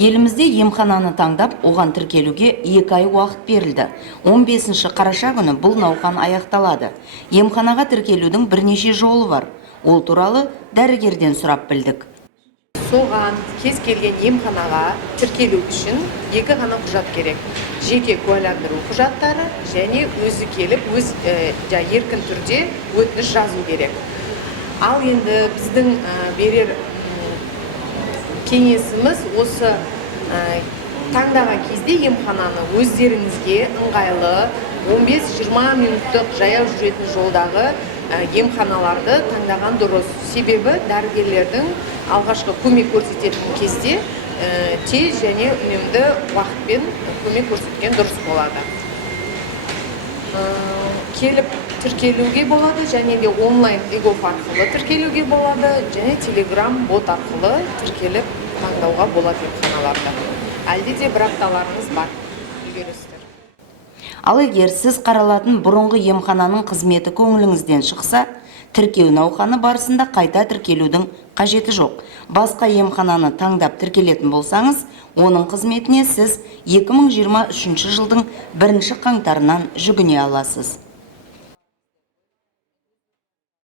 Елімізде емхананы таңдап, оған тіркелуге 2 ай уақыт берілді. 15 қараша күні бұл науқан аяқталады. Емханаға тіркелудің бірнеше жолы бар. Ол туралы дәрігерден сұрап білдік. Соған кез келген емханаға тіркелу үшін 2 ғана құжат керек. Жеке куәландыру құжаттары және өзі келіп, еркін түрде өтініш жазу керек. Ал енді біздің берер кеңесіміз осы таңдаған кезде емхананы өздеріңізге ыңғайлы 15-20 минуттық жаяу жүретін жолдағы емханаларды таңдаған дұрыс. Себебі дәрігерлердің алғашқы көмек көрсететін кезде тез және үнемді уақытпен көмек көрсеткен дұрыс болады. Келіп тіркелуге болады, және де онлайн егоф арқылы тіркелуге болады, және телеграм бот арқылы тіркеліп таңдауға болады емханаларда. Әлде де бір апталарыңыз бар, үлгересіздер. Ал егер сіз қаралатын бұрынғы емхананың қызметі көңіліңізден шықса, тіркеу науқаны барысында қайта тіркелудің қажеті жоқ. Басқа емхананы таңдап тіркелетін болсаңыз, оның қызметіне сіз 2023 жылдың 1 қаңтарынан жүгіне аласыз.